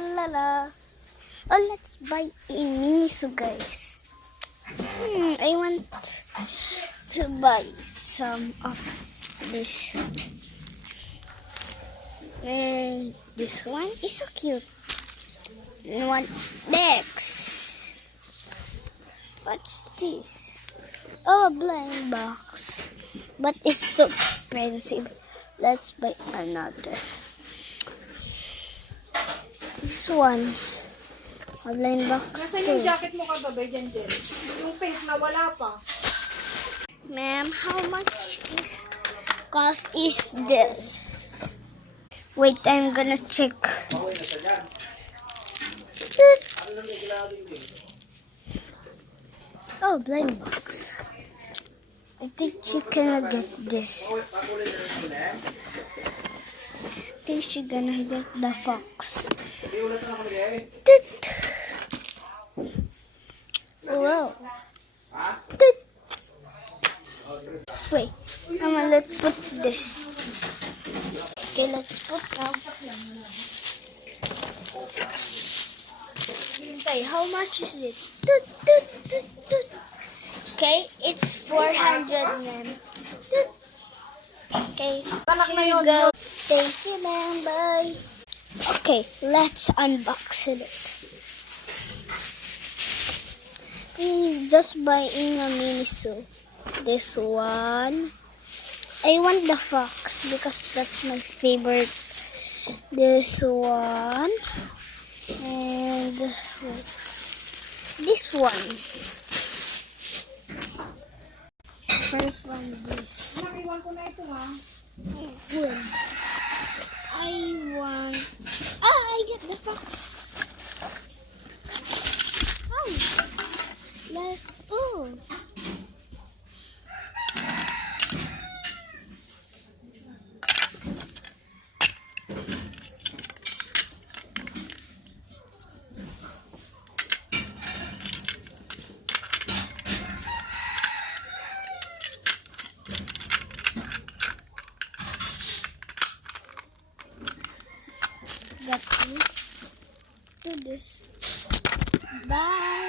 la la la. Oh, let's buy a Miniso, guys. I want to buy some of this. And this one is so cute. And one next. What's this? Oh, a blind box. But it's so expensive. Let's buy another. This one. A blind box Nasaan too. yung jacket mo kagabi, Jendel? Yung pink na wala pa. Ma'am, how much cost is this? Wait, I'm gonna check. Oh, blind box. I think she cannot get this. I think she gonna get the fox. Toot. Wow. Toot. Wait, Mama, let's put this. Okay, let's put now. Okay, how much is it? Toot, toot, toot, toot. Okay, it's 400, ma'am. Toot. Okay, here you go. Thank you, ma'am. Bye. Okay, let's unbox it. Just buying a Miniso. This one. I want the fox because that's my favorite. This one. And this one. First one, this. Iwan ko na ito, ha? Good. I want. I get the fox. Oh, let's go. Got this. Do this. Bye.